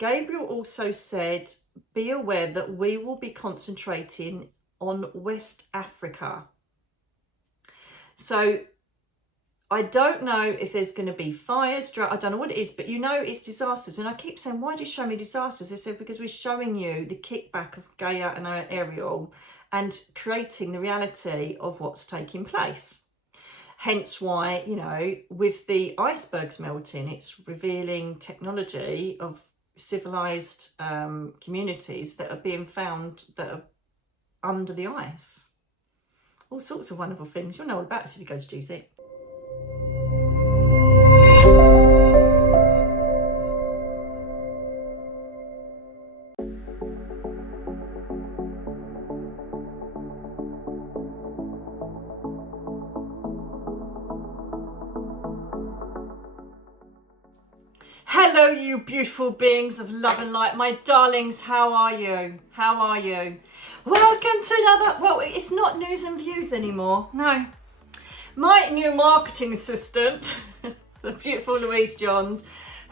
Gabriel also said, be aware that we will be concentrating on West Africa. So I don't know if there's going to be fires, drought, I don't know what it is, but you know it's disasters. And I keep saying, why do you show me disasters? They said, because we're showing you the kickback of Gaia and Ariel and creating the reality of what's taking place. Hence why, you know, with the icebergs melting, it's revealing technology of civilized communities that are being found that are under the ice. All sorts of wonderful things. You'll know all about this if you go to GSIC. Hello, you beautiful beings of love and light. My darlings, how are you? How are you? Welcome to another, well, it's not news and views anymore. No. My new marketing assistant, the beautiful Louise Johns,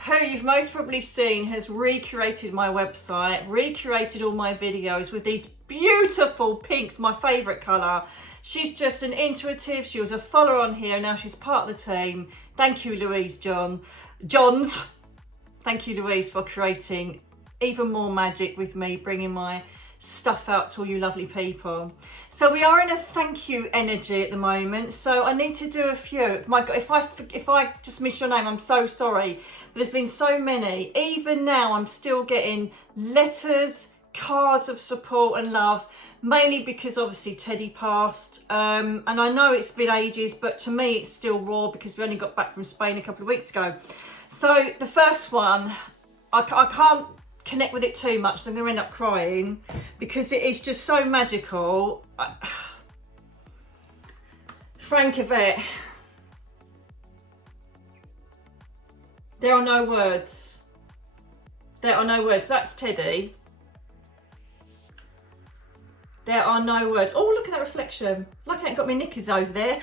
who you've most probably seen, has recreated my website, recreated all my videos with these beautiful pinks, my favourite colour. She's just an intuitive. She was a follower on here. Now she's part of the team. Thank you, Louise Johns. Thank you, Louise, for creating even more magic with me, bringing my stuff out to all you lovely people. So we are in a thank you energy at the moment. So I need to do a few. My God, if I just miss your name, I'm so sorry. But there's been so many. Even now, I'm still getting letters, cards of support and love, mainly because obviously Teddy passed. And I know it's been ages, but to me it's still raw because we only got back from Spain a couple of weeks ago. So the first one, I can't connect with it too much, so I'm going to end up crying because it is just so magical. Frank Yvette, there are no words. There are no words. That's Teddy. There are no words. Oh, look at that reflection. Like I ain't got my knickers over there.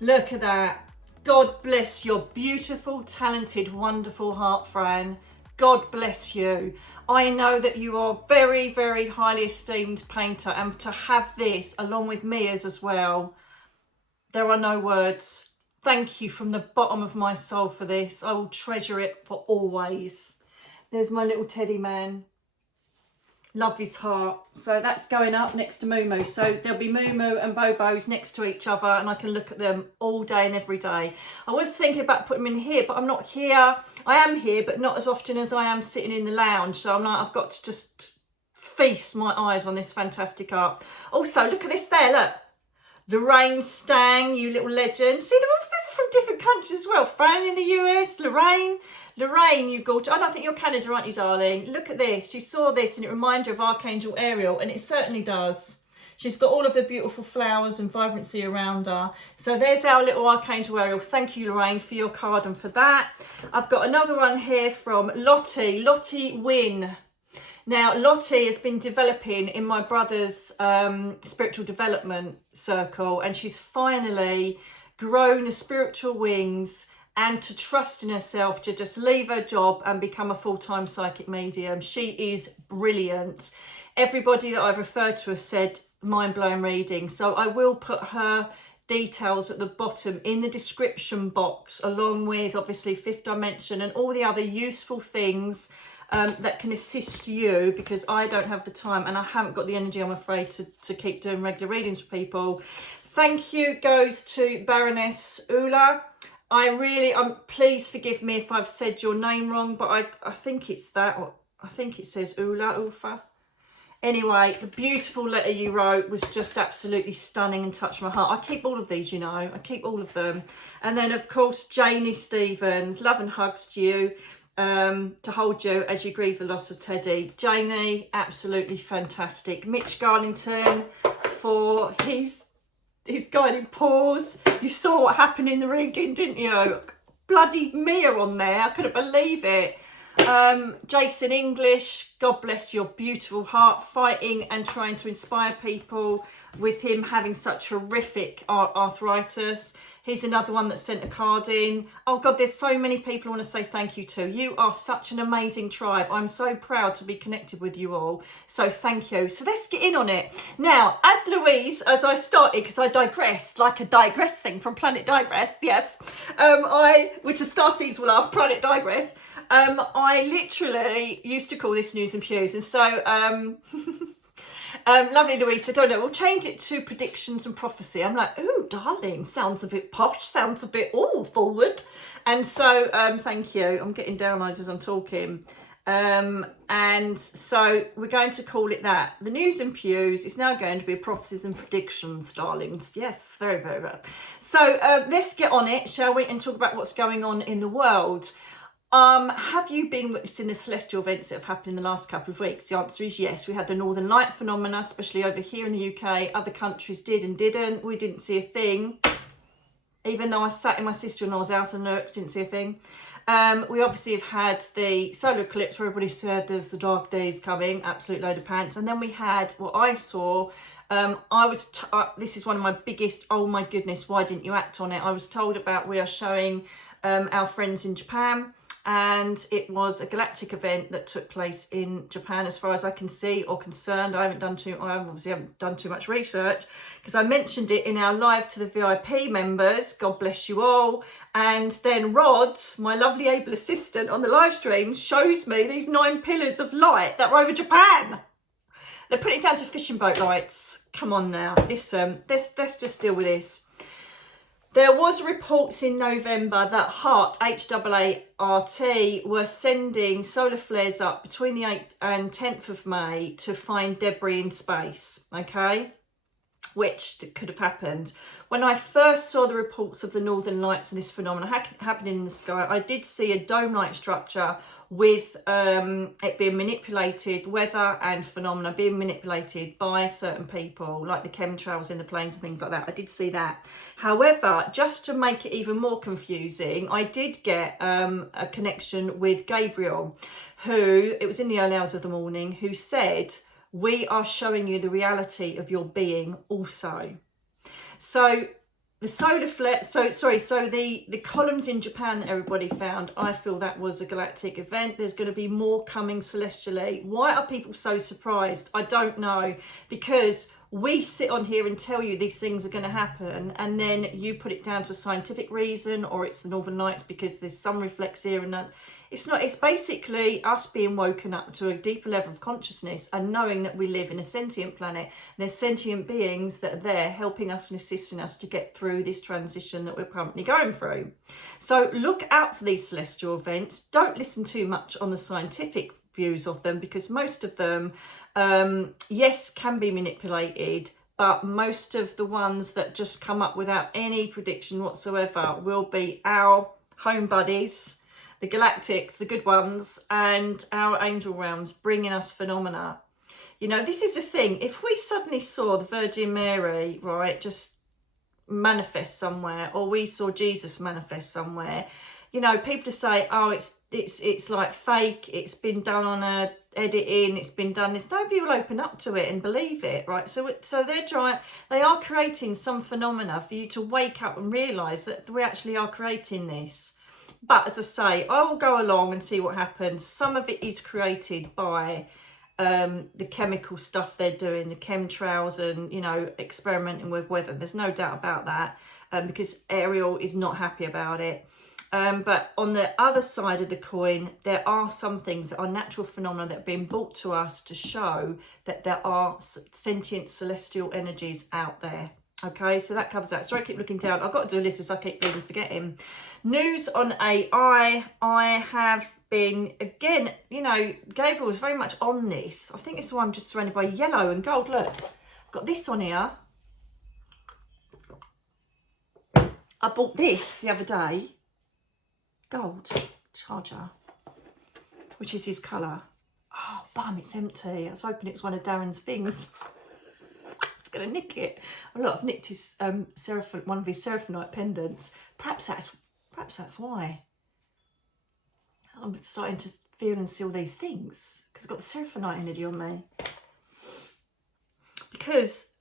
Look at that. God bless your beautiful, talented, wonderful heart, Fran. God bless you. I know that you are very, very highly esteemed painter, and to have this along with Mia's as well, there are no words. Thank you from the bottom of my soul for this. I will treasure it for always. There's my little teddy man. Love his heart. So that's going up next to Moo. So there'll be Moo and Bobo's next to each other, and I can look at them all day and every day. I was thinking about putting them in here, but I'm not here. I am here, but not as often as I am sitting in the lounge. So I'm like, I've got to just feast my eyes on this fantastic art. Also, look at this there, look. Lorraine Stang, you little legend. See, they're all people from different countries as well. Fran in the US, Lorraine, you gorgeous. I don't think you're Canada, aren't you, darling? Look at this. She saw this and it reminded her of Archangel Ariel, and it certainly does. She's got all of the beautiful flowers and vibrancy around her. So there's our little Archangel Ariel. Thank you, Lorraine, for your card and for that. I've got another one here from Lottie Wynn. Now, Lottie has been developing in my brother's spiritual development circle, and she's finally grown the spiritual wings and to trust in herself to just leave her job and become a full-time psychic medium. She is brilliant. Everybody that I've referred to has said mind-blowing reading. So I will put her details at the bottom in the description box, along with obviously Fifth Dimension and all the other useful things that can assist you, because I don't have the time and I haven't got the energy, I'm afraid, to keep doing regular readings for people. Thank you goes to Baroness Ula. Please forgive me if I've said your name wrong, but I think it's that, or I think it says Ulfa. Anyway, the beautiful letter you wrote was just absolutely stunning and touched my heart. I keep all of these, you know, I keep all of them. And then, of course, Janie Stevens, love and hugs to you, to hold you as you grieve the loss of Teddy. Janie, absolutely fantastic. Mitch Garlington for his guiding pause. You saw what happened in the reading, didn't you? Bloody Mia on there, I couldn't believe it. Jason English, God bless your beautiful heart, fighting and trying to inspire people with him having such horrific arthritis. He's another one that sent a card in. Oh God, there's so many people I want to say thank you to. You are such an amazing tribe. I'm so proud to be connected with you all. So thank you. So let's get in on it. Now, as Louise, as I started, because I digressed, like a digress thing from Planet Digress, yes, which the Starseeds will love, Planet Digress. I literally used to call this News and Pews. And so, lovely Louise said, oh no, we'll change it to predictions and prophecy. I'm like, oh darling, sounds a bit posh, sounds a bit forward. And so thank you. I'm getting downloads as I'm talking. And so we're going to call it that. The News and Pews is now going to be prophecies and predictions, darlings. Yes, very, very well. So let's get on it, shall we, and talk about what's going on in the world. Have you been witnessing the celestial events that have happened in the last couple of weeks? The answer is yes. We had the Northern Light phenomena, especially over here in the UK. Other countries did and didn't. We didn't see a thing. Even though I sat in my sister-in-law's house and looked, didn't see a thing. We obviously have had the solar eclipse where everybody said there's the dark days coming, absolute load of pants. And then we had what I saw. This is one of my biggest, oh my goodness, why didn't you act on it? I was told about we are showing our friends in Japan. And it was a galactic event that took place in Japan, as far as I can see or concerned. I obviously haven't done too much research, because I mentioned it in our live to the VIP members. God bless you all. And then Rod, my lovely able assistant on the live stream, shows me these 9 pillars of light that were over Japan. They're putting it down to fishing boat lights. Come on now, listen. Let's just deal with this. There was reports in November that HAART, H-A-A-R-T, were sending solar flares up between the 8th and 10th of May to find debris in space, okay? Which could have happened. When I first saw the reports of the Northern Lights and this phenomenon happening in the sky, I did see a dome-like structure with it being manipulated, weather and phenomena being manipulated by certain people, like the chemtrails in the planes and things like that. I did see that. However, just to make it even more confusing, I did get a connection with Gabriel, who, it was in the early hours of the morning, who said, we are showing you the reality of your being also. So the solar flare, so the columns in Japan that everybody found, I feel that was a galactic event. There's going to be more coming celestially. Why are people so surprised? I don't know, because we sit on here and tell you these things are going to happen, and then you put it down to a scientific reason, or it's the Northern Lights because there's sun reflex here and that. It's not, it's basically us being woken up to a deeper level of consciousness and knowing that we live in a sentient planet. There's sentient beings that are there helping us and assisting us to get through this transition that we're currently going through. So look out for these celestial events. Don't listen too much on the scientific views of them, because most of them, yes, can be manipulated, but most of the ones that just come up without any prediction whatsoever will be our home buddies, the galactics, the good ones, and our angel realms bringing us phenomena. You know, this is the thing. If we suddenly saw the Virgin Mary, right, just manifest somewhere, or we saw Jesus manifest somewhere, you know, people to say, oh, it's like fake, it's been done on a editing, it's been done this. Nobody will open up to it and believe it, right? So they are creating some phenomena for you to wake up and realise that we actually are creating this. But as I say, I will go along and see what happens. Some of it is created by the chemical stuff they're doing, the chemtrails, and, you know, experimenting with weather. There's no doubt about that, because Ariel is not happy about it. But on the other side of the coin, there are some things that are natural phenomena that have been brought to us to show that there are sentient celestial energies out there. Okay, so that covers that. Sorry, I keep looking down. I've got to do a list as I keep bleeding forgetting. News on AI. I have been, again, you know, Gabriel was very much on this. I think it's why I'm just surrounded by yellow and gold. Look, I've got this on here. I bought this the other day. Gold charger, which is his colour. Oh, bum, it's empty. I was hoping it was one of Darren's things. Going to nick it. Well, look, I've nicked his one of his seraphinite pendants. Perhaps that's why I'm starting to feel and see all these things, because I've got the seraphinite energy on me. Because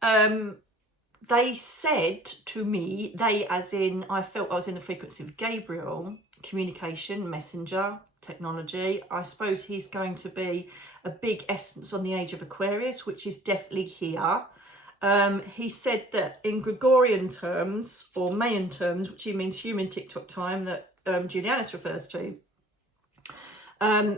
they said to me, they as in, I felt I was in the frequency of Gabriel, communication, messenger, technology. I suppose he's going to be a big essence on the Age of Aquarius, which is definitely here. He said that in Gregorian terms, or Mayan terms, which he means human TikTok time that Julianus refers to,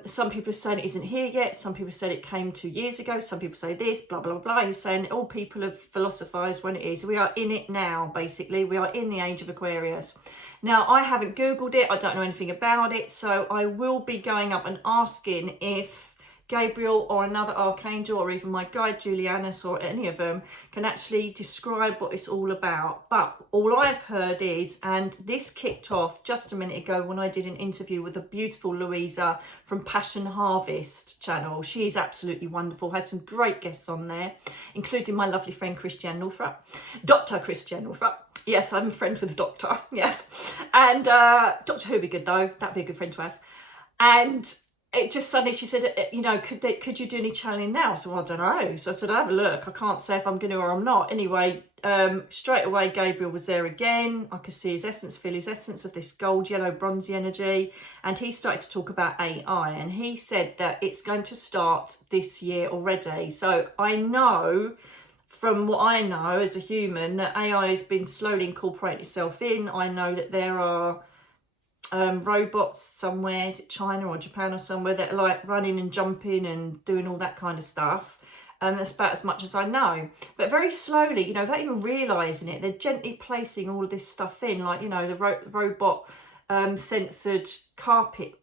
some people are saying it isn't here yet, some people said it came 2 years ago, some people say this, blah, blah, blah. He's saying all people have philosophized when it is. We are in it now, basically. We are in the Age of Aquarius. Now, I haven't Googled it. I don't know anything about it. So I will be going up and asking if Gabriel or another archangel or even my guide Julianus or any of them can actually describe what it's all about. But all I've heard is, and this kicked off just a minute ago when I did an interview with the beautiful Louisa from Passion Harvest channel. She is absolutely wonderful, has some great guests on there, including my lovely friend Christiane Northrup, Dr. Christiane Northrup. Yes, I'm a friend with the doctor, yes. And Doctor Who would be good though, that'd be a good friend to have. And it just suddenly, she said, you know, could you do any channeling now? So, well, I don't know. So I said, have a look. I can't say if I'm going to or I'm not. Anyway, straight away, Gabriel was there again. I could see his essence, feel his essence of this gold, yellow, bronzy energy. And he started to talk about AI. And he said that it's going to start this year already. So I know, from what I know as a human, that AI has been slowly incorporating itself in. I know that there are robots somewhere, is it China or Japan or somewhere, that are like running and jumping and doing all that kind of stuff. That's about as much as I know. But very slowly, you know, without even realising it, they're gently placing all of this stuff in, like, you know, the robot censored carpet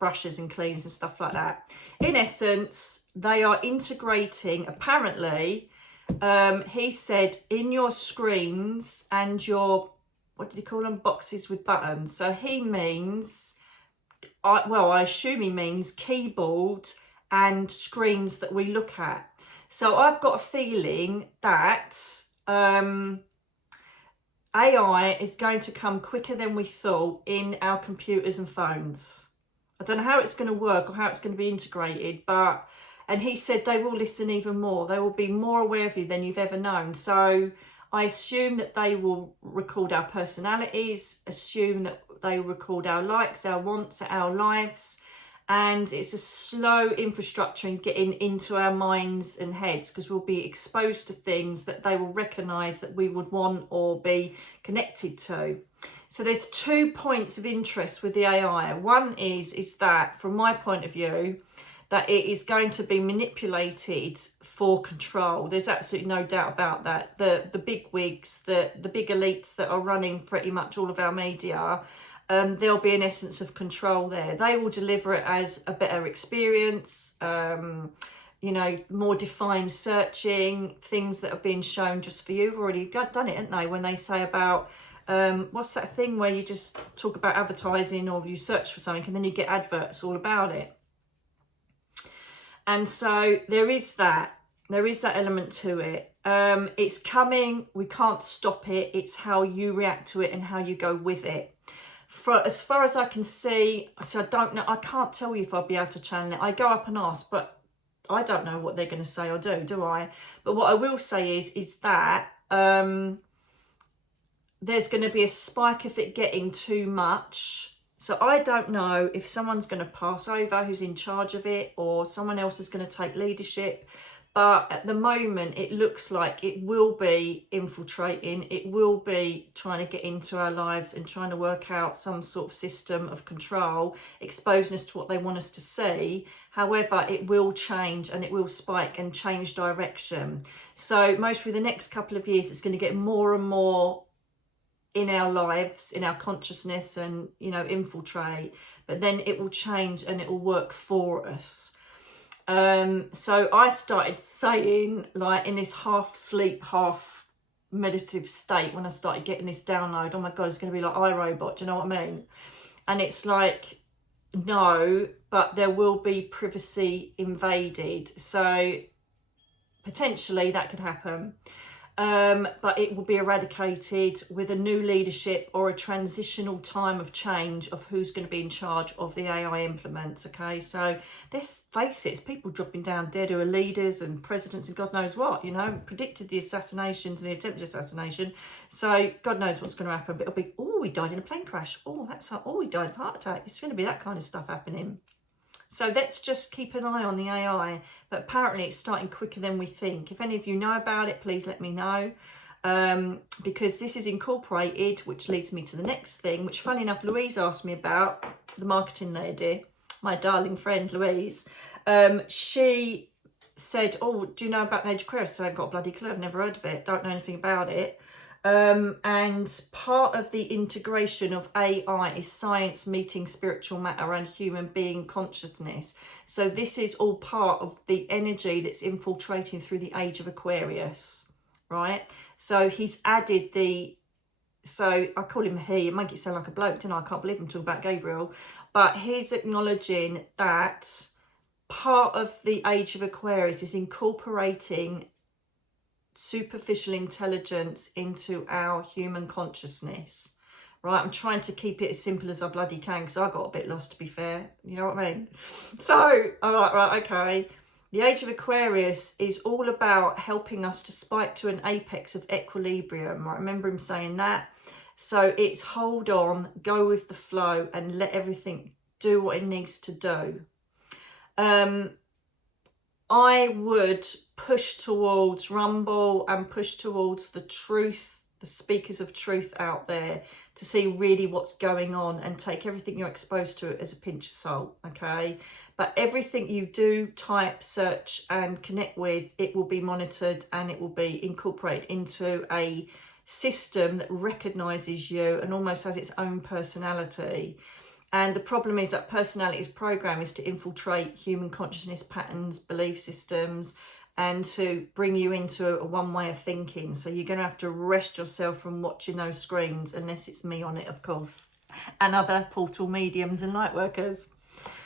brushes and cleans and stuff like that. In essence, they are integrating, apparently, he said, in your screens and your, what did he call them? Boxes with buttons. So he means, I assume he means keyboard and screens that we look at. So I've got a feeling that AI is going to come quicker than we thought in our computers and phones. I don't know how it's going to work or how it's going to be integrated, but, and he said they will listen even more. They will be more aware of you than you've ever known. So I assume that they will record our personalities, assume that they will record our likes, our wants, our lives. And it's a slow infrastructure in getting into our minds and heads, because we'll be exposed to things that they will recognise that we would want or be connected to. So there's 2 points of interest with the AI. One is that, from my point of view, that it is going to be manipulated for control. There's absolutely no doubt about that. The big wigs, the big elites that are running pretty much all of our media, there'll be an essence of control there. They will deliver it as a better experience, you know, more defined searching, things that are being shown just for you. They've already done it, haven't they? When they say about, what's that thing where you just talk about advertising or you search for something and then you get adverts all about it. And so there is that element to it. It's coming, we can't stop it. It's how you react to it and how you go with it. For as far as I can see, so I don't know, I can't tell you if I'll be able to channel it. I go up and ask, but I don't know what they're going to say or do I? But what I will say is that there's going to be a spike of it getting too much. So I don't know if someone's going to pass over who's in charge of it, or someone else is going to take leadership. But at the moment, it looks like it will be infiltrating. It will be trying to get into our lives and trying to work out some sort of system of control, exposing us to what they want us to see. However, it will change and it will spike and change direction. So most for the next couple of years, it's going to get more and more in our lives, in our consciousness, and, you know, infiltrate. But then it will change and it will work for us. So I started saying, like, in this half sleep, half meditative state, when I started getting this download, oh my God, it's going to be like iRobot. Do you know what I mean? And it's like, no, but there will be privacy invaded. So potentially that could happen. but it will be eradicated with a new leadership or a transitional time of change of who's going to be in charge of the AI implements. Okay, so let's face it, it's people dropping down dead who are leaders and presidents and God knows what, you know, predicted the assassinations and the attempted assassination. So God knows what's going to happen, but it'll be, oh, he died in a plane crash. Oh, he died of a heart attack. It's going to be that kind of stuff happening. So let's just keep an eye on the AI, but apparently it's starting quicker than we think. If any of you know about it, please let me know, because this is incorporated, which leads me to the next thing, which funny enough, Louise asked me about, the marketing lady, my darling friend Louise. She said, oh, do you know about Age of Aquarius? So I haven't got a bloody clue, I've never heard of it, don't know anything about it. And part of the integration of AI is science meeting spiritual matter and human being consciousness. So this is all part of the energy that's infiltrating through the Age of Aquarius, right? So he's added so I call him he, it might sound like a bloke, don't I? I can't believe I'm talking about Gabriel, but he's acknowledging that part of the Age of Aquarius is incorporating superficial intelligence into our human consciousness, right? I'm trying to keep it as simple as I bloody can because I got a bit lost, to be fair, you know what I mean? So I'm like, right, okay, the Age of Aquarius is all about helping us to spike to an apex of equilibrium. I remember him saying that. So it's hold on, go with the flow and let everything do what it needs to do. I would push towards Rumble and push towards the truth, the speakers of truth out there to see really what's going on and take everything you're exposed to as a pinch of salt, okay? But everything you do, type, search and connect with, it will be monitored and it will be incorporated into a system that recognises you and almost has its own personality. And the problem is that personality's program is to infiltrate human consciousness patterns, belief systems, and to bring you into a one way of thinking. So you're going to have to rest yourself from watching those screens, unless it's me on it, of course, and other portal mediums and light workers.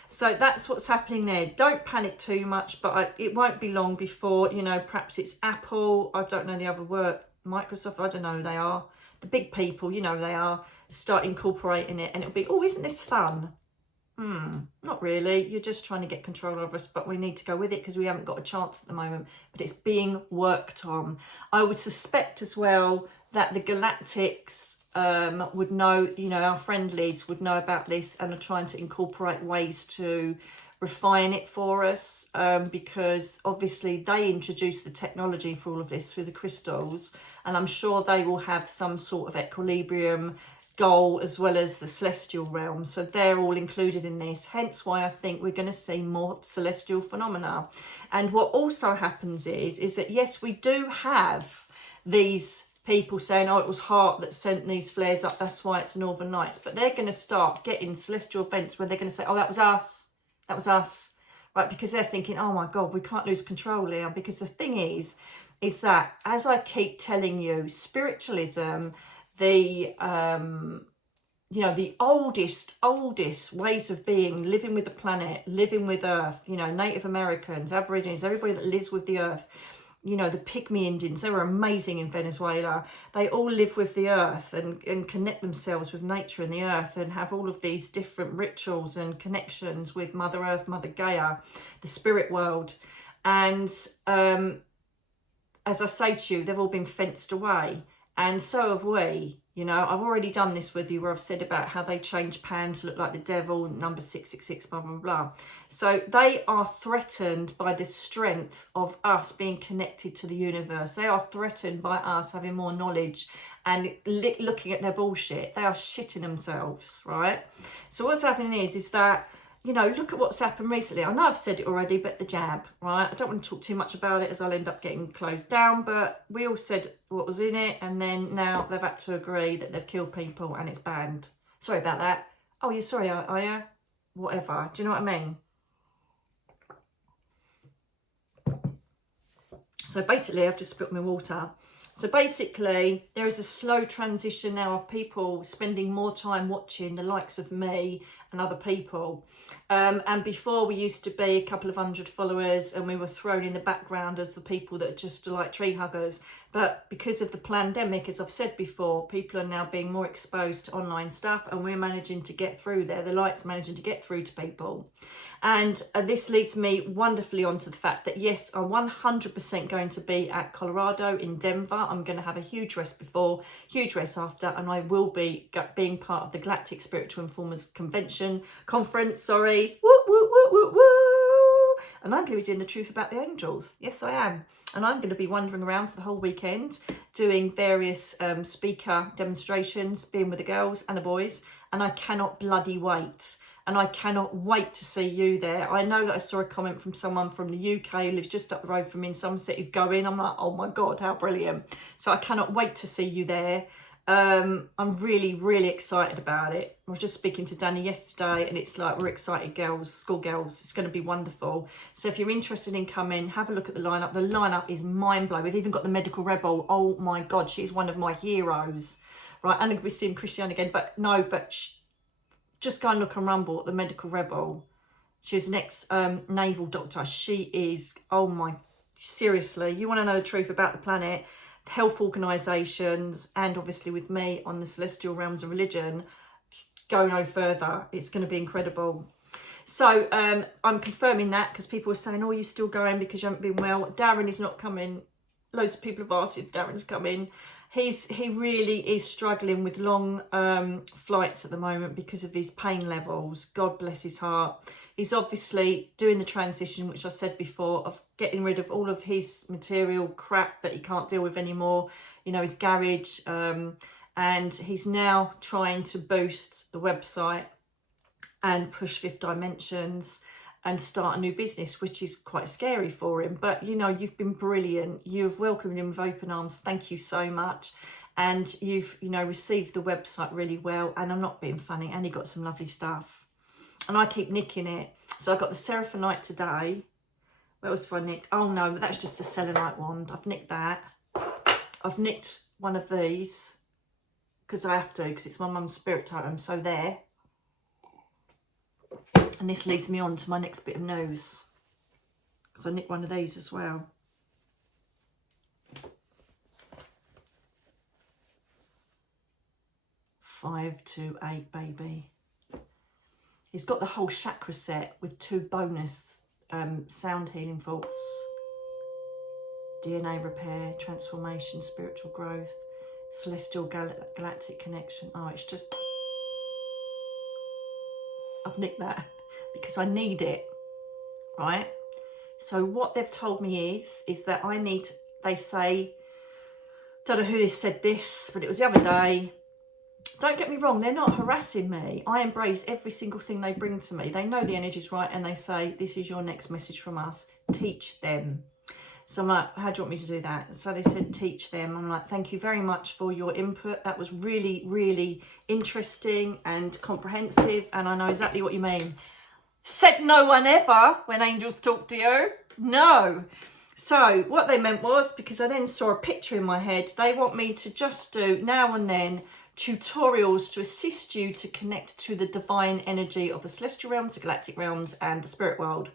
So that's what's happening there. Don't panic too much, but it won't be long before, you know, perhaps it's Apple, I don't know the other word, Microsoft, I don't know who they are. The big people, you know, they are, start incorporating it and it'll be, oh, isn't this fun? Not really. You're just trying to get control over us, but we need to go with it because we haven't got a chance at the moment, but it's being worked on. I would suspect as well that the Galactics would know, you know, our friend leads would know about this and are trying to incorporate ways to refine it for us, because obviously they introduced the technology for all of this through the crystals, and I'm sure they will have some sort of equilibrium goal as well as the celestial realm, so they're all included in this, hence why I think we're going to see more celestial phenomena. And what also happens is that yes, we do have these people saying, oh, it was Heart that sent these flares up, that's why it's Northern Lights, but they're going to start getting celestial events where they're going to say, oh, that was us, right? Because they're thinking, oh my God, we can't lose control here. Because the thing is that, as I keep telling you, spiritualism, the you know, the oldest ways of being, living with the planet, living with Earth, you know, Native Americans, Aborigines, everybody that lives with the Earth, you know, the Pygmy Indians, they were amazing in Venezuela. They all live with the earth and connect themselves with nature and the earth and have all of these different rituals and connections with Mother Earth, Mother Gaia, the spirit world. And as I say to you, they've all been fenced away. And so have we. You know, I've already done this with you where I've said about how they changed Pan to look like the devil, number 666, blah, blah, blah. So they are threatened by the strength of us being connected to the universe. They are threatened by us having more knowledge and looking at their bullshit. They are shitting themselves, right? So what's happening is that, you know, look at what's happened recently. I know I've said it already, but the jab, right? I don't want to talk too much about it as I'll end up getting closed down, but we all said what was in it, and then now they've had to agree that they've killed people and it's banned. Sorry about that. Oh, you're sorry, are you? Whatever. Do you know what I mean? So basically, I've just spilled my water. So basically, there is a slow transition now of people spending more time watching the likes of me and other people. And before, we used to be a couple of hundred followers, and we were thrown in the background as the people that are just like tree huggers. But because of the pandemic, as I've said before, people are now being more exposed to online stuff, and we're managing to get through there. The light's managing to get through to people. And this leads me wonderfully onto the fact that, yes, I'm 100% going to be at Colorado in Denver. I'm going to have a huge rest before, huge rest after, and I will be being part of the Galactic Spiritual Informers Conference. Woo, woo, woo, woo, woo. And I'm going to be doing the truth about the angels. Yes, I am. And I'm going to be wandering around for the whole weekend, doing various speaker demonstrations, being with the girls and the boys, and I cannot bloody wait. And I cannot wait to see you there. I know that I saw a comment from someone from the UK who lives just up the road from me in Somerset is going. I'm like, oh my God, how brilliant. So I cannot wait to see you there. I'm really, really excited about it. I was just speaking to Danny yesterday, and it's like, we're excited girls, schoolgirls. It's going to be wonderful. So if you're interested in coming, have a look at the lineup. The lineup is mind-blowing. We've even got the Medical Rebel. Oh my God, she's one of my heroes. Right, I'm going to be seeing Christiane again, but no, just go and look on Rumble at the Medical Rebel. She's an ex-naval doctor. She is, oh my, seriously, you want to know the truth about the planet, health organisations, and obviously with me on the celestial realms of religion, go no further. It's going to be incredible. So I'm confirming that because people are saying, oh, you're still going because you haven't been well. Darren is not coming. Loads of people have asked if Darren's coming. He really is struggling with long flights at the moment because of his pain levels. God bless his heart. He's obviously doing the transition, which I said before, of getting rid of all of his material crap that he can't deal with anymore. You know, his garage. And he's now trying to boost the website and push Fifth Dimensions and start a new business, which is quite scary for him. But, you know, you've been brilliant. You've welcomed him with open arms. Thank you so much. And you've, you know, received the website really well. And I'm not being funny. And he got some lovely stuff. And I keep nicking it. So I got the Seraphonite today. What else have I nicked? Oh, no, that's just a selenite wand. I've nicked that. I've nicked one of these because I have to, because it's my mum's spirit totem. So there. And this leads me on to my next bit of news, because I nicked one of these as well. Five to 8, baby. He's got the whole chakra set with 2 bonus sound healing thoughts. DNA repair, transformation, spiritual growth, celestial galactic connection. Oh, it's just... I've nicked that because I need it, right? So what they've told me is that I need, they say, don't know who said this, but it was the other day. Don't get me wrong, they're not harassing me. I embrace every single thing they bring to me. They know the energy's right, and they say, this is your next message from us. Teach them. So I'm like, how do you want me to do that? So they said, teach them. I'm like, thank you very much for your input. That was really, really interesting and comprehensive. And I know exactly what you mean. Said no one ever when angels talk to you. No. So what they meant was, because I then saw a picture in my head, they want me to just do now and then tutorials to assist you to connect to the divine energy of the celestial realms, the galactic realms, and the spirit world.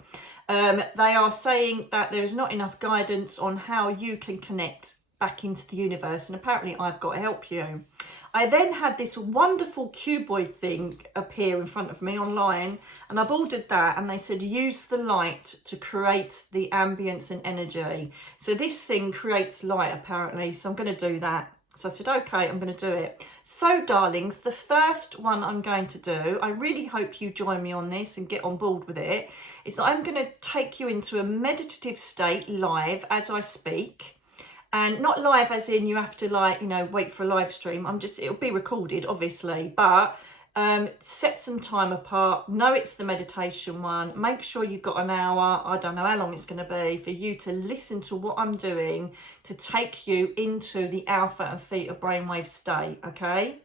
They are saying that there is not enough guidance on how you can connect back into the universe, and apparently I've got to help you. I then had this wonderful cuboid thing appear in front of me online, and I've ordered that, and they said use the light to create the ambience and energy. So this thing creates light apparently, so I'm going to do that. So I said, okay, I'm going to do it. So, darlings, the first one I'm going to do, I really hope you join me on this and get on board with it, is I'm going to take you into a meditative state live as I speak. And not live as in you have to, like, you know, wait for a live stream. It'll be recorded, obviously, but set some time apart. Know it's the meditation one. Make sure you've got an hour. I don't know how long it's going to be for you to listen to what I'm doing to take you into the alpha and theta brainwave state, okay?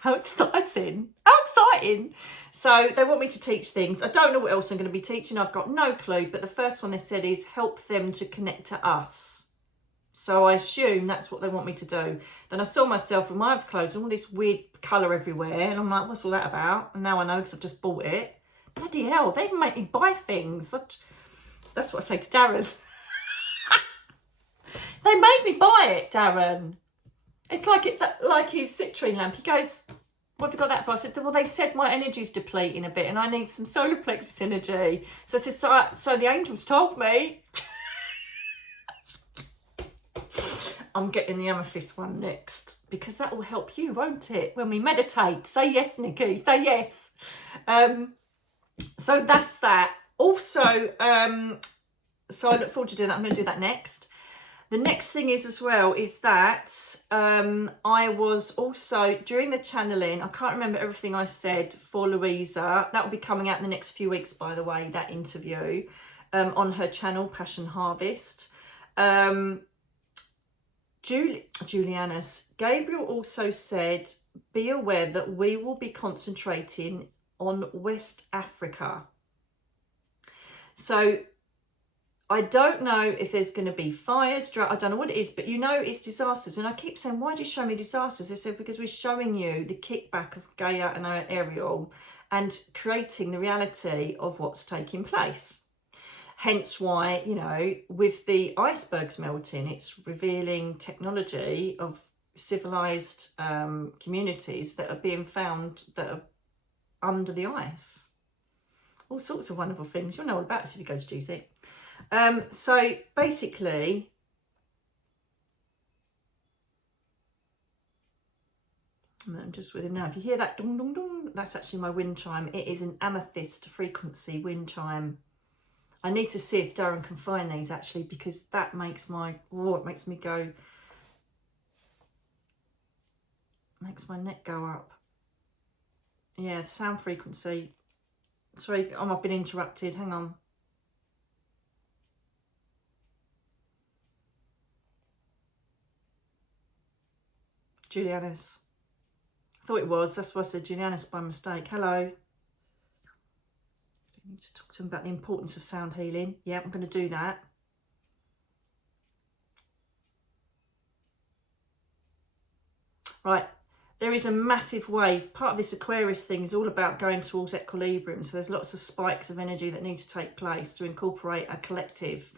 How exciting. How exciting. So they want me to teach things. I don't know what else I'm going to be teaching. I've got no clue. But the first one they said is help them to connect to us. So I assume that's what they want me to do. Then I saw myself with my eyes closed and all this weird colour everywhere. And I'm like, what's all that about? And now I know because I've just bought it. Bloody hell, they even make me buy things. That's what I say to Darren. They made me buy it, Darren. It's like his citrine lamp. He goes, what have you got that for? I said, well, they said my energy's depleting a bit and I need some solar plexus energy. So I said, so the angels told me. I'm getting the amethyst one next because that will help you, won't it? When we meditate. Say yes, Nikki. Say yes. So that's that. Also, so I look forward to doing that. I'm going to do that next. The next thing is as well is that I was also, during the channeling, I can't remember everything I said for Louisa. That will be coming out in the next few weeks, by the way, that interview on her channel, Passion Harvest. Julianus, Gabriel also said, be aware that we will be concentrating on West Africa. So I don't know if there's going to be fires, drought, I don't know what it is, but you know it's disasters. And I keep saying, why do you show me disasters? I said, because we're showing you the kickback of Gaia and Ariel and creating the reality of what's taking place. Hence why, you know, with the icebergs melting, it's revealing technology of civilized communities that are being found that are under the ice. All sorts of wonderful things. You'll know all about this if you go to GSIC. So basically, I'm just with him now. If you hear that dong dong dong, that's actually my wind chime. It is an amethyst frequency wind chime. I need to see if Darren can find these actually, because that makes my, it makes me go, makes my neck go up. Yeah, sound frequency. Sorry, I've been interrupted. Hang on. Julianus. I thought it was. That's why I said Julianus by mistake. Hello. I need to talk to him about the importance of sound healing. Yeah, I'm going to do that. Right. There is a massive wave. Part of this Aquarius thing is all about going towards equilibrium. So there's lots of spikes of energy that need to take place to incorporate a collective,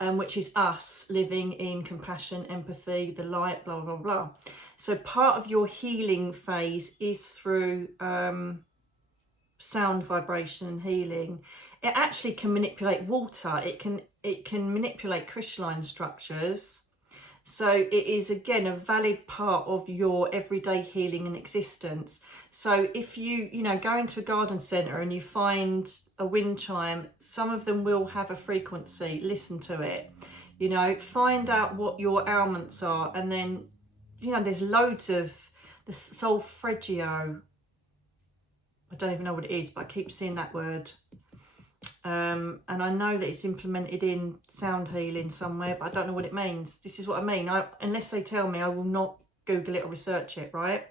which is us living in compassion, empathy, the light, blah, blah, blah. So part of your healing phase is through sound vibration and healing. It actually can manipulate water. It can manipulate crystalline structures. So it is, again, a valid part of your everyday healing and existence. So if you go into a garden centre and you find a wind chime, some of them will have a frequency. Listen to it. Find out what your ailments are. And then, there's loads of the solfeggio. I don't even know what it is, but I keep seeing that word. And I know that it's implemented in sound healing somewhere, but I don't know what it means. This is what I mean. Unless they tell me, I will not Google it or research it, right?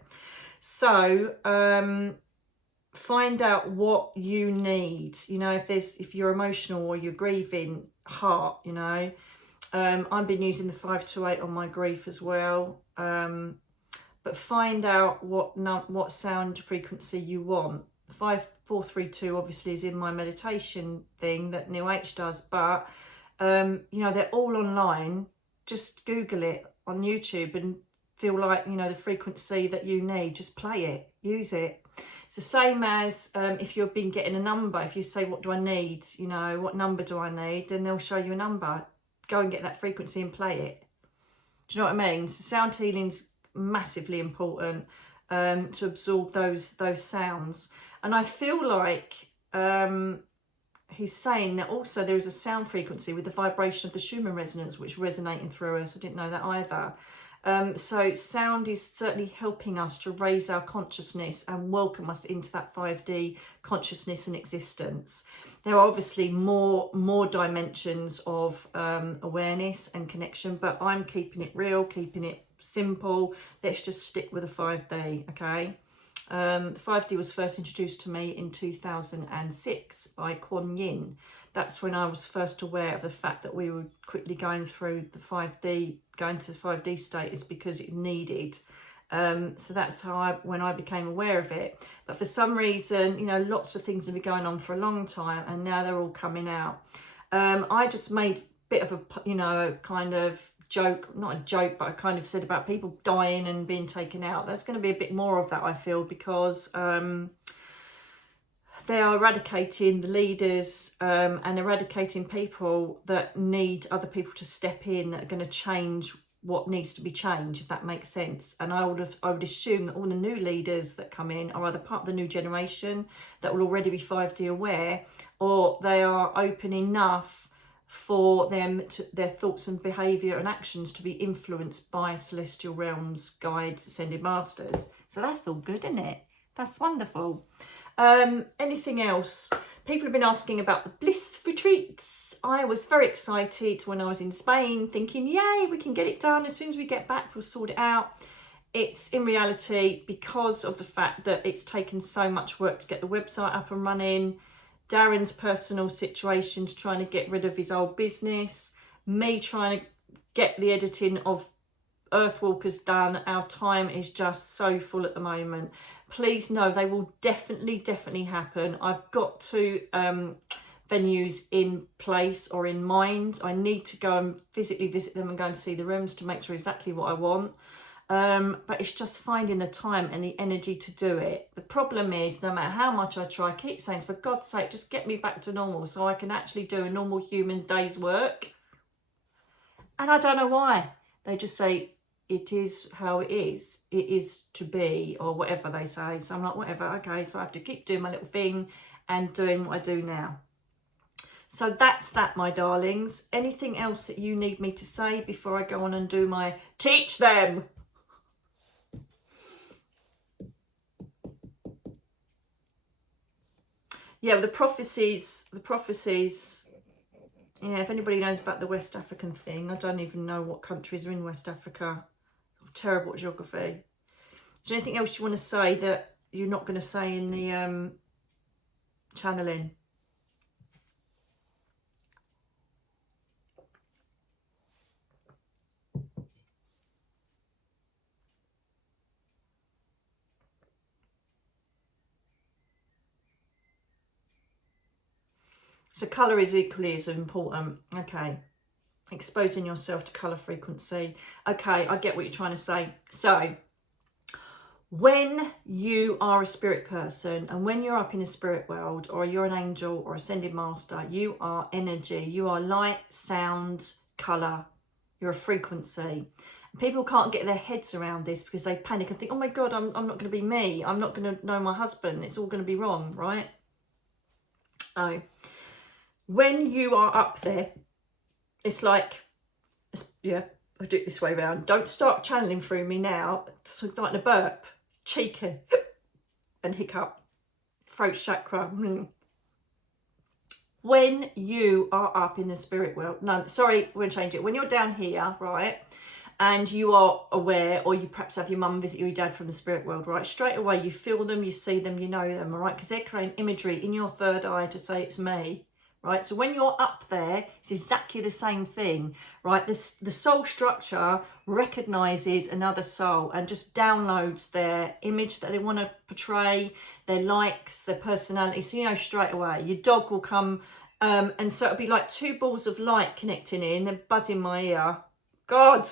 So find out what you need. If you're emotional or you're grieving, heart, I've been using the 528 on my grief as well. But find out what sound frequency you want. 5432 obviously is in my meditation thing that Neil H does, but they're all online. Just Google it on YouTube and feel like the frequency that you need. Just play it, use it. It's the same as if you've been getting a number. If you say, what do I need, what number do I need, then they'll show you a number. Go and get that frequency and play it. Do you know what I mean? So sound healing's massively important to absorb those sounds. And I feel like he's saying that also there is a sound frequency with the vibration of the Schumann resonance, which resonating through us. I didn't know that either. So sound is certainly helping us to raise our consciousness and welcome us into that 5D consciousness and existence. There are obviously more dimensions of awareness and connection, but I'm keeping it real, keeping it simple. Let's just stick with the 5D, okay? The 5D was first introduced to me in 2006 by Kuan Yin. That's when I was first aware of the fact that we were quickly going through the 5D, going to the 5D state is because it's needed. So that's how when I became aware of it. But for some reason, you know, lots of things have been going on for a long time, and now they're all coming out. I just made a bit of a, you know, kind of joke, not a joke, but I kind of said about people dying and being taken out. There's going to be a bit more of that, I feel, because they are eradicating the leaders and eradicating people that need other people to step in, that are going to change what needs to be changed, if that makes sense. And I would assume that all the new leaders that come in are either part of the new generation that will already be 5D aware, or they are open enough for them to, their thoughts and behaviour and actions to be influenced by celestial realms, guides, ascended masters. So that's all good, isn't it? That's wonderful. Anything else? People have been asking about the bliss retreats. I was very excited when I was in Spain, thinking, yay, we can get it done. As soon as we get back, we'll sort it out. It's in reality, because of the fact that it's taken so much work to get the website up and running, Darren's personal situations, trying to get rid of his old business, me trying to get the editing of Earthwalkers done. Our time is just so full at the moment. Please know they will definitely happen. I've got two venues in place or in mind. I need to go and physically visit them and go and see the rooms to make sure exactly what I want. But it's just finding the time and the energy to do it. The problem is, no matter how much I try, I keep saying, for God's sake, just get me back to normal so I can actually do a normal human day's work. And I don't know why. They just say, it is how it is to be, or whatever they say. So I'm like, whatever, okay, so I have to keep doing my little thing and doing what I do now. So that's that, my darlings. Anything else that you need me to say before I go on and do my teach them? Yeah, the prophecies, yeah, if anybody knows about the West African thing, I don't even know what countries are in West Africa. Terrible at geography. Is there anything else you want to say that you're not going to say in the channeling? So colour is equally as important. Okay. Exposing yourself to colour frequency. Okay, I get what you're trying to say. So when you are a spirit person and when you're up in the spirit world, or you're an angel or ascended master, you are energy. You are light, sound, colour. You're a frequency. People can't get their heads around this because they panic and think, oh my God, I'm not going to be me. I'm not going to know my husband. It's all going to be wrong, right? Oh. When you are up there, it's like, yeah, I do it this way around. Don't start channeling through me now. It's like a burp, cheeky, and hiccup, throat chakra. When you are up in the spirit world, no, sorry, we're going to change it. When you're down here, right, and you are aware, or you perhaps have your mum visit you, your dad from the spirit world, right, straight away you feel them, you see them, you know them, all right, because they're creating imagery in your third eye to say it's me. Right, so when you're up there, it's exactly the same thing, right? The soul structure recognises another soul and just downloads their image that they want to portray, their likes, their personality. So you know straight away, your dog will come, and so it'll be like two balls of light connecting in, they're buzzing my ear. God,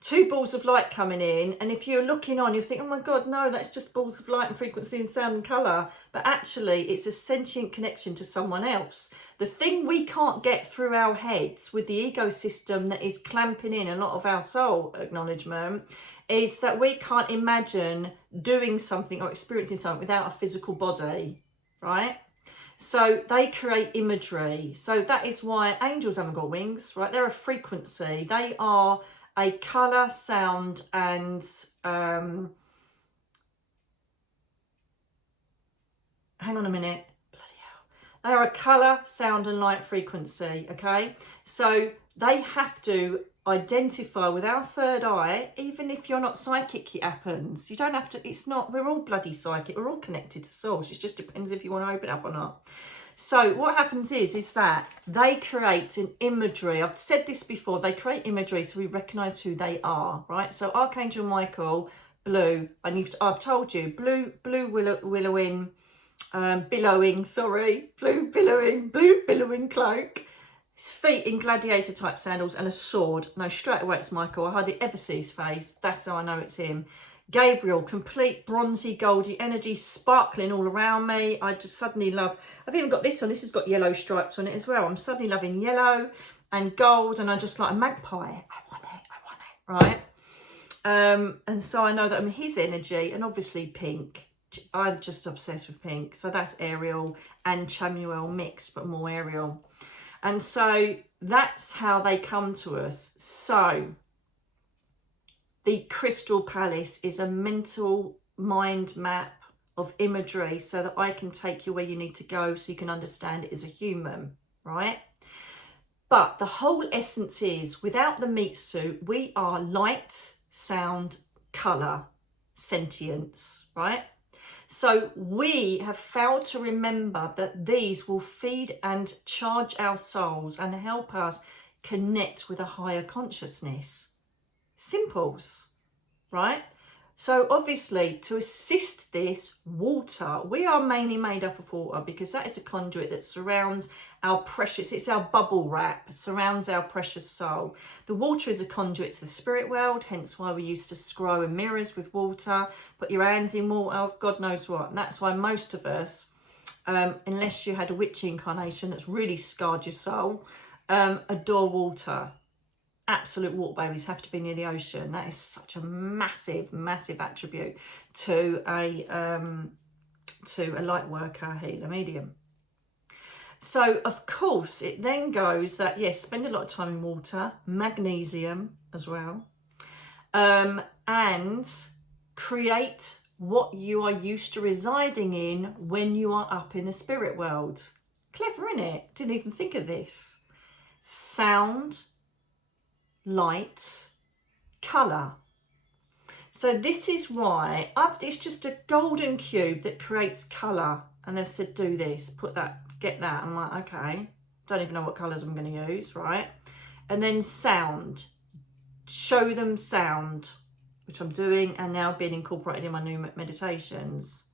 two balls of light coming in, and if you're looking on, you think, oh my God, no, that's just balls of light and frequency and sound and colour. But actually, it's a sentient connection to someone else. The thing we can't get through our heads with the ego system that is clamping in a lot of our soul acknowledgement is that we can't imagine doing something or experiencing something without a physical body, right? So they create imagery. So that is why angels haven't got wings, right? They're a frequency. They are a colour, sound, and hang on a minute. They are a colour, sound and light frequency, okay? So they have to identify with our third eye. Even if you're not psychic, it happens. You don't have to, it's not, we're all bloody psychic, we're all connected to source. It just depends if you want to open up or not. So what happens is that they create an imagery. I've said this before, they create imagery so we recognise who they are, right? So Archangel Michael, blue, and I've told you, blue billowing cloak, his feet in gladiator type sandals and a sword. No, straight away it's Michael. I hardly ever see his face. That's how I know it's him. Gabriel, complete bronzy, goldy energy, sparkling all around me. I just suddenly love, I've even got this on. This has got yellow stripes on it as well. I'm suddenly loving yellow and gold, and I just like a magpie. I want it, right? And so I know that I'm his energy, and obviously pink. I'm just obsessed with pink. So that's Ariel and Chamuel mixed, but more Ariel. And so that's how they come to us. So the Crystal Palace is a mental mind map of imagery so that I can take you where you need to go so you can understand it as a human, right? But the whole essence is, without the meat suit, we are light, sound, colour, sentience, right? So we have failed to remember that these will feed and charge our souls and help us connect with a higher consciousness. Simples, right? So obviously, to assist this, water, we are mainly made up of water because that is a conduit that surrounds our precious, it's our bubble wrap, it surrounds our precious soul. The water is a conduit to the spirit world, hence why we used to scroll in mirrors with water, put your hands in water, God knows what. And that's why most of us, unless you had a witch incarnation that's really scarred your soul, adore water. Absolute water babies have to be near the ocean. That is such a massive, massive attribute to a light worker, healer, medium. So of course it then goes that yes, spend a lot of time in water, magnesium as well, and create what you are used to residing in when you are up in the spirit world. Clever, innit? Didn't even think of this. Sound, light, colour. So this is why it's just a golden cube that creates colour, and they've said do this, put that, get that. I'm like, okay, don't even know what colours I'm going to use, right? And then sound, show them sound, which I'm doing and now being incorporated in my new meditations.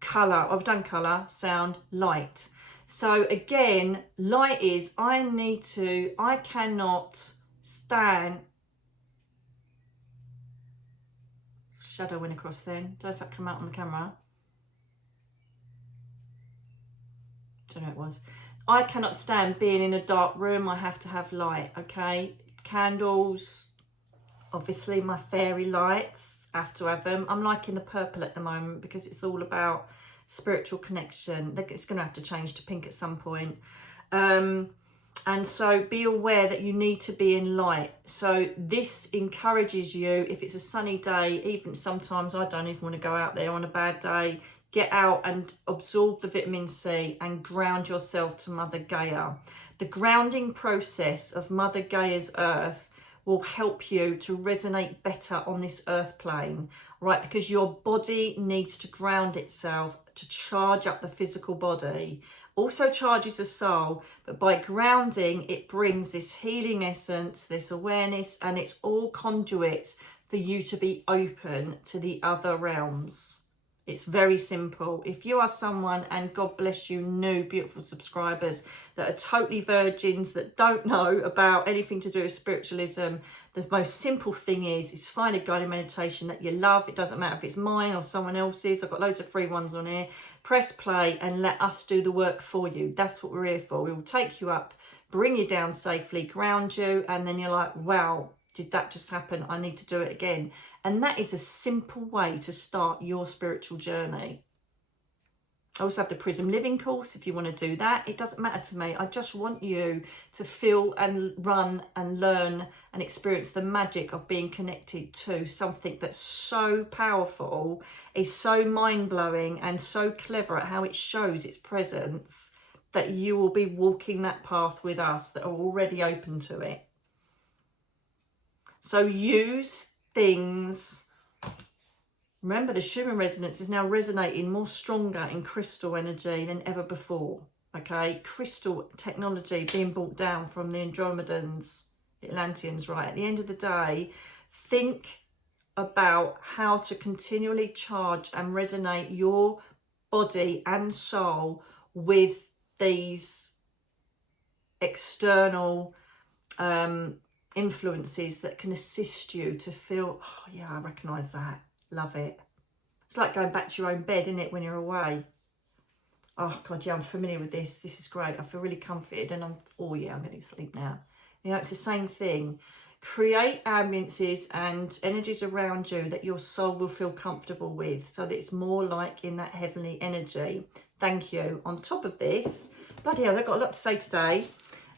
Colour, I've done colour, sound, light. So again, light is, I cannot stand. Shadow went across then. Don't know if that came out on the camera. Don't know what it was. I cannot stand being in a dark room. I have to have light, okay? Candles, obviously my fairy lights, have to have them. I'm liking the purple at the moment because it's all about spiritual connection. It's going to have to change to pink at some point. And so be aware that you need to be in light. So this encourages you, if it's a sunny day, even sometimes I don't even want to go out there on a bad day, get out and absorb the vitamin C and ground yourself to Mother Gaia. The grounding process of Mother Gaia's earth will help you to resonate better on this earth plane, right? Because your body needs to ground itself to charge up the physical body. Also charges the soul, but by grounding, it brings this healing essence, this awareness, and it's all conduits for you to be open to the other realms. It's very simple. If you are someone, and God bless you, new beautiful subscribers that are totally virgins, that don't know about anything to do with spiritualism, the most simple thing is find a guided meditation that you love. It doesn't matter if it's mine or someone else's. I've got loads of free ones on here. Press play and let us do the work for you. That's what we're here for. We will take you up, bring you down safely, ground you, and then you're like, wow, did that just happen? I need to do it again. And that is a simple way to start your spiritual journey. I also have the Prism Living course if you want to do that. It doesn't matter to me. I just want you to feel and run and learn and experience the magic of being connected to something that's so powerful, is so mind-blowing and so clever at how it shows its presence, that you will be walking that path with us that are already open to it. So use things. Remember, the Schumann resonance is now resonating more stronger in crystal energy than ever before. Okay, crystal technology being brought down from the Andromedans, the Atlanteans, right? At the end of the day, think about how to continually charge and resonate your body and soul with these external influences that can assist you to feel, oh yeah, I recognise that, love it. It's like going back to your own bed, isn't it, when you're away? Oh God, yeah, I'm familiar with this. This is great. I feel really comforted and oh yeah, I'm going to sleep now. You know, it's the same thing. Create ambiences and energies around you that your soul will feel comfortable with, so that it's more like in that heavenly energy. Thank you. On top of this, bloody hell, I've got a lot to say today.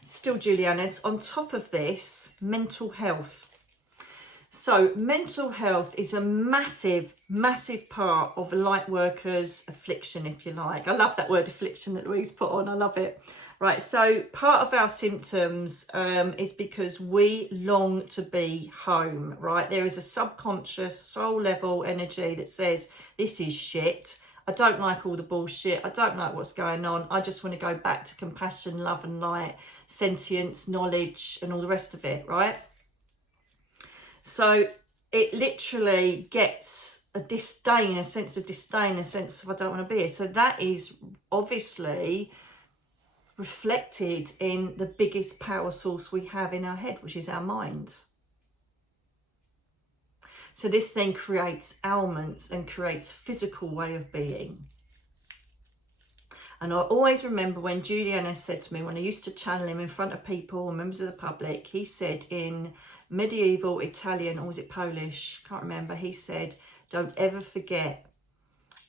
Still Julianus. On top of this, mental health. So mental health is a massive, massive part of a light worker's affliction, if you like. I love that word affliction that Louise put on. I love it. Right, so part of our symptoms is because we long to be home, right? There is a subconscious soul level energy that says, this is shit. I don't like all the bullshit. I don't like what's going on. I just want to go back to compassion, love and light, sentience, knowledge and all the rest of it, right? So it literally gets a disdain, a sense of disdain, a sense of I don't want to be here. So that is obviously reflected in the biggest power source we have in our head, which is our mind. So this then creates ailments and creates physical way of being. And I always remember when Julianus said to me, when I used to channel him in front of people and members of the public, he said in medieval Italian, or was it Polish? Can't remember. He said, don't ever forget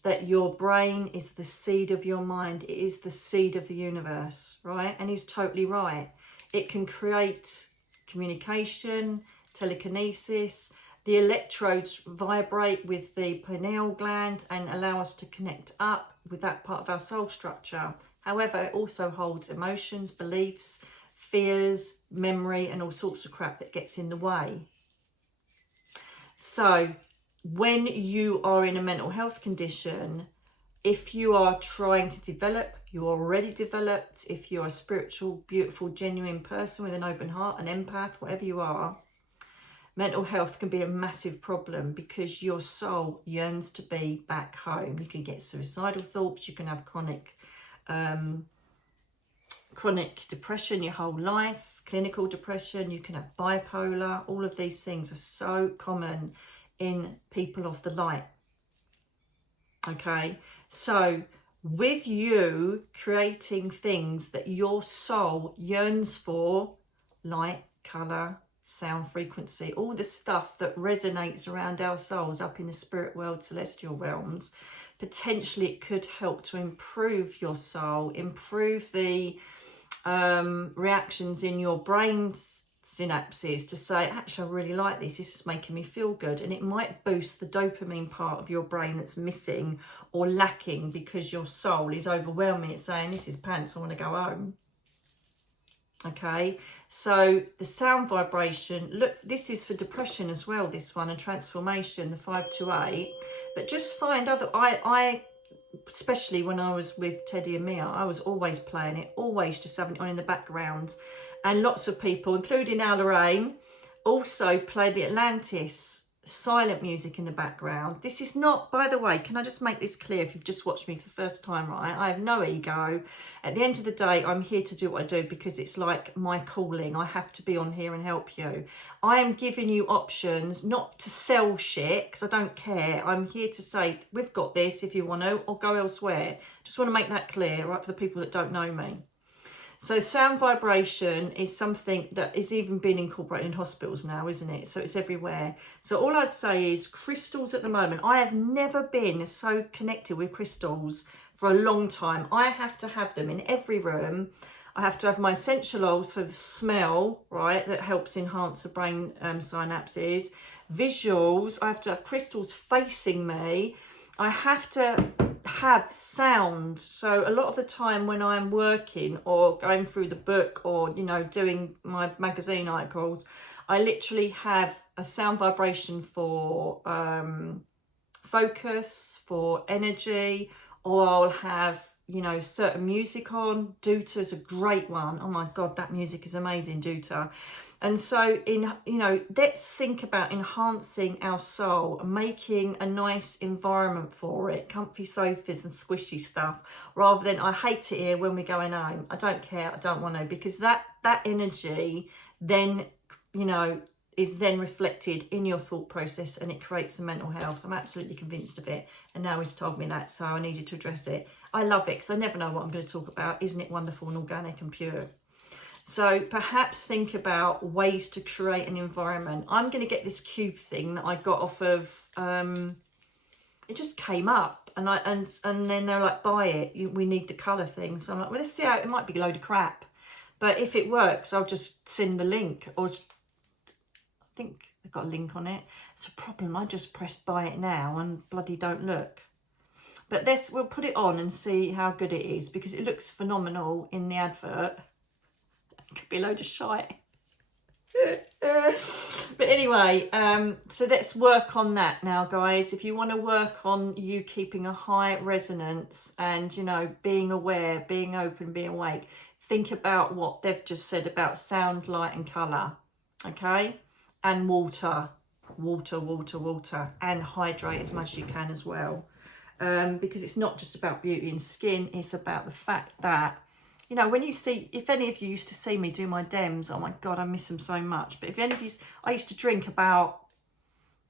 that your brain is the seed of your mind. It is the seed of the universe, right? And he's totally right. It can create communication, telekinesis. The electrodes vibrate with the pineal gland and allow us to connect up with that part of our soul structure. However, it also holds emotions, beliefs, fears, memory, and all sorts of crap that gets in the way. So when you are in a mental health condition, if you are trying to develop, you're already developed, if you're a spiritual, beautiful, genuine person with an open heart, an empath, whatever you are, mental health can be a massive problem because your soul yearns to be back home. You can get suicidal thoughts, you can have chronic depression your whole life, clinical depression, you can have bipolar. All of these things are so common in people of the light. Okay, so with you creating things that your soul yearns for, light, colour, sound, frequency, all the stuff that resonates around our souls up in the spirit world, celestial realms, potentially it could help to improve your soul, improve the reactions in your brain synapses to say, actually, I really like this. This is making me feel good. And it might boost the dopamine part of your brain that's missing or lacking because your soul is overwhelming. It's saying, this is pants, I want to go home. Okay, so the sound vibration, look, this is for depression as well, this one, and transformation, the 528. But just find other, I especially when I was with Teddy and Mia, I was always playing it, always just having it on in the background. And lots of people, including Al Lorraine, also play the Atlantis silent music in the background. This is not, by the way, can I just make this clear if you've just watched me for the first time, right? I have no ego. At the end of the day, I'm here to do what I do because it's like my calling. I have to be on here and help you. I am giving you options, not to sell shit, because I don't care. I'm here to say, we've got this if you want to, or go elsewhere. Just want to make that clear, right, for the people that don't know me. So sound vibration is something that is even being incorporated in hospitals now, isn't it? So it's everywhere. So all I'd say is crystals at the moment. I have never been so connected with crystals for a long time. I have to have them in every room. I have to have my essential oil, so the smell, right, that helps enhance the brain synapses. Visuals, I have to have crystals facing me. I have to have sound. So a lot of the time when I'm working or going through the book or, you know, doing my magazine articles, I literally have a sound vibration for focus, for energy, or I'll have, you know, certain music on. Duta's a great one. Oh my God, that music is amazing, Duta. And so let's think about enhancing our soul and making a nice environment for it, comfy sofas and squishy stuff, rather than I hate it here when we're going home. I don't care, I don't want to, because that energy then, is then reflected in your thought process, and it creates the mental health. I'm absolutely convinced of it. And now he's told me that, so I needed to address it. I love it because I never know what I'm going to talk about. Isn't it wonderful and organic and pure? So perhaps think about ways to create an environment. I'm going to get this cube thing that I got off of, it just came up, and then they're like, buy it, we need the colour thing. So I'm like, well, let's see how, it might be a load of crap. But if it works, I'll just send the link, or just, I think they've got a link on it. It's a problem, I just press buy it now and bloody don't look. But we'll put it on and see how good it is, because it looks phenomenal in the advert. Could be a load of shite. But anyway, so let's work on that now, guys. If you want to work on you keeping a high resonance and, being aware, being open, being awake, think about what they've just said about sound, light and colour, okay? And water, and hydrate as much as you can as well. Because it's not just about beauty and skin, it's about the fact that, when you see, if any of you used to see me do my DEMs, oh my God, I miss them so much. But if any of you, I used to drink about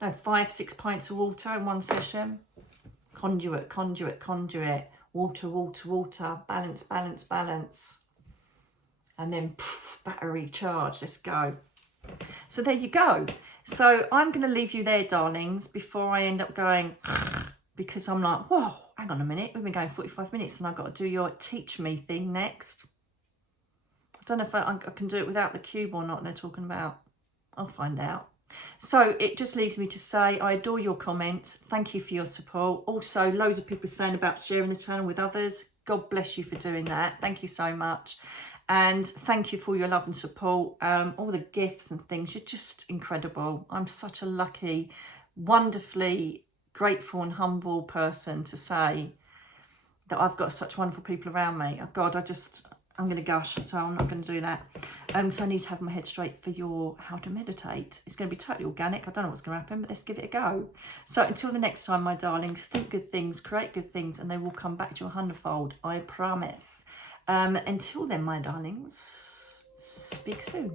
5-6 pints of water in one session. Conduit, water, balance. And then battery charge, let's go. So there you go. So I'm going to leave you there, darlings, before I end up going, because I'm like, whoa, hang on a minute, we've been going 45 minutes and I've got to do your teach me thing next. I don't know if I can do it without the cube or not they're talking about. I'll find out. So it just leaves me to say I adore your comments. Thank you for your support. Also, loads of people saying about sharing the channel with others. God bless you for doing that. Thank you so much. And thank you for your love and support. All the gifts and things. You're just incredible. I'm such a lucky, wonderfully grateful and humble person to say that I've got such wonderful people around me. Oh God, I'm going to gush, so I'm not going to do that. So I need to have my head straight for your how to meditate. It's going to be totally organic. I don't know what's going to happen, but let's give it a go. So until the next time, my darlings, think good things, create good things, and they will come back to you 100-fold. I promise. Until then, my darlings, speak soon.